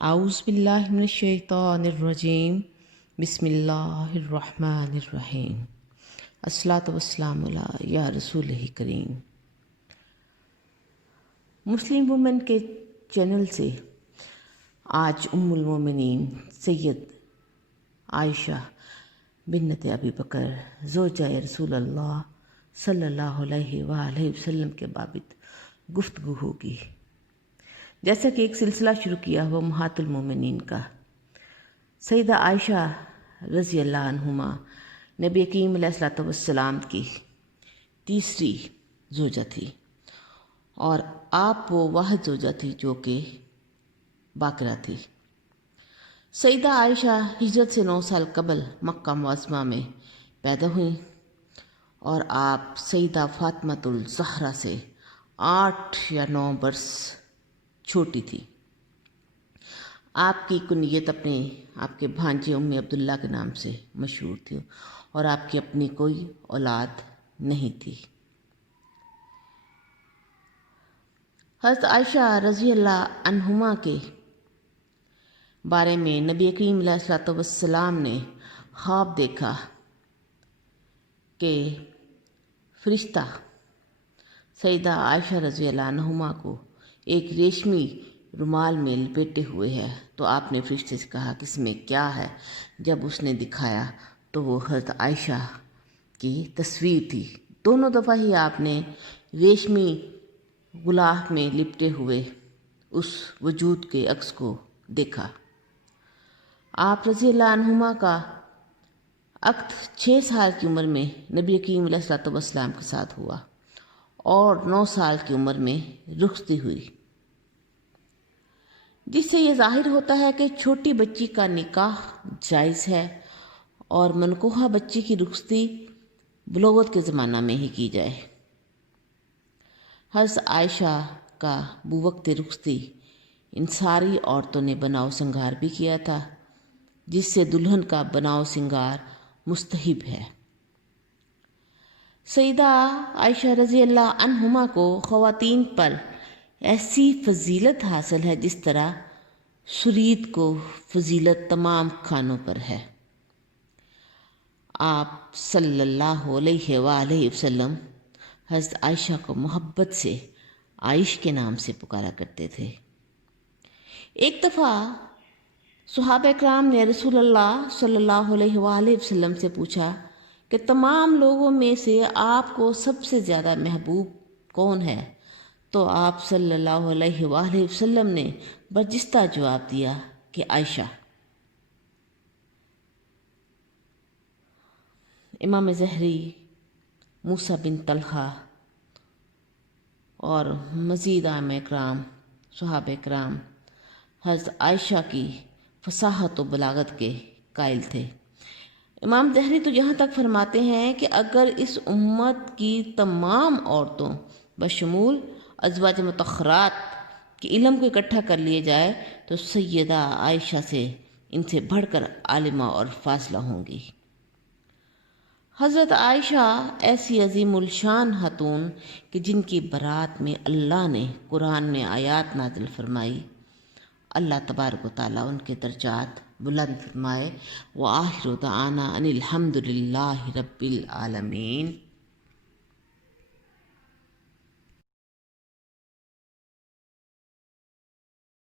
اعوذ باللہ من الشیطان الرجیم بسم اللہ الرحمن الرحیم الصلاۃ والسلام علی یا رسول کریم۔ مسلم وومن کے چینل سے آج ام المومنین سید عائشہ بنت ابی بکر زوجہ رسول اللہ صلی اللہ علیہ وآلہ وسلم کے بابت گفتگو ہوگی۔ جیسا کہ ایک سلسلہ شروع کیا ہوا امہات المومنین کا، سیدہ عائشہ رضی اللہ عنہما نبی کریم علیہ الصلوۃ والسلام کی تیسری زوجہ تھی، اور آپ وہ واحد زوجہ تھی جو کہ باقرہ تھی۔ سیدہ عائشہ ہجرت سے 9 سال قبل مکہ معظمہ میں پیدا ہوئیں، اور آپ سیدہ فاطمۃ الزہرا سے 8 یا 9 برس چھوٹی تھی۔ آپ کی کنیت آپ کے بھانجے ام عبداللہ کے نام سے مشہور تھی، اور آپ کی اپنی کوئی اولاد نہیں تھی۔ حضرت عائشہ رضی اللہ عنہما کے بارے میں نبی کریم علیہ الصلوۃ والسلام نے خواب دیکھا کہ فرشتہ سیدہ عائشہ رضی اللہ عنہما کو ایک ریشمی رومال میں لپیٹے ہوئے ہے، تو آپ نے فرشتے سے کہا کہ اس میں کیا ہے؟ جب اس نے دکھایا تو وہ حضرت عائشہ کی تصویر تھی۔ دونوں دفعہ ہی آپ نے ریشمی غلاف میں لپٹے ہوئے اس وجود کے عکس کو دیکھا۔ آپ رضی اللہ عنہما کا عقد 6 سال کی عمر میں نبی کریم علیہ الصلوۃ والسلام کے ساتھ ہوا، اور 9 سال کی عمر میں رخصتی ہوئی، جس سے یہ ظاہر ہوتا ہے کہ چھوٹی بچی کا نکاح جائز ہے، اور منکوحہ بچی کی رخصتی بلوغت کے زمانہ میں ہی کی جائے۔ حضرت عائشہ کا بوقت رخصتی ان ساری عورتوں نے بناؤ سنگار بھی کیا تھا، جس سے دلہن کا بناؤ سنگار مستحب ہے۔ سیدہ عائشہ رضی اللہ عنہما کو خواتین پر ایسی فضیلت حاصل ہے جس طرح سرید کو فضیلت تمام کھانوں پر ہے۔ آپ صلی اللہ علیہ وآلہ وسلم حضرت عائشہ کو محبت سے عائش کے نام سے پکارا کرتے تھے۔ ایک دفعہ صحابہ کرام نے رسول اللہ صلی اللہ علیہ وآلہ وسلم سے پوچھا کہ تمام لوگوں میں سے آپ کو سب سے زیادہ محبوب کون ہے؟ تو آپ صلی اللہ علیہ وآلہ وسلم نے برجستہ جواب دیا کہ عائشہ۔ امام ظہری، موسیٰ بن طلحہ اور مزید ائمہ کرام، صحابہ کرام حضرت عائشہ کی فصاحت و بلاغت کے قائل تھے۔ امام ظہری تو یہاں تک فرماتے ہیں کہ اگر اس امت کی تمام عورتوں بشمول ازواج مطہرات کے علم کو اکٹھا کر لیے جائے تو سیدہ عائشہ سے ان سے بڑھ کر عالمہ اور فاضلہ ہوں گی۔ حضرت عائشہ ایسی عظیم الشان خاتون کہ جن کی برات میں اللہ نے قرآن میں آیات نازل فرمائی، اللہ تبارک و تعالیٰ ان کے درجات بلند فرمائے۔ وآخر دعوانا ان الحمد للہ رب العالمین۔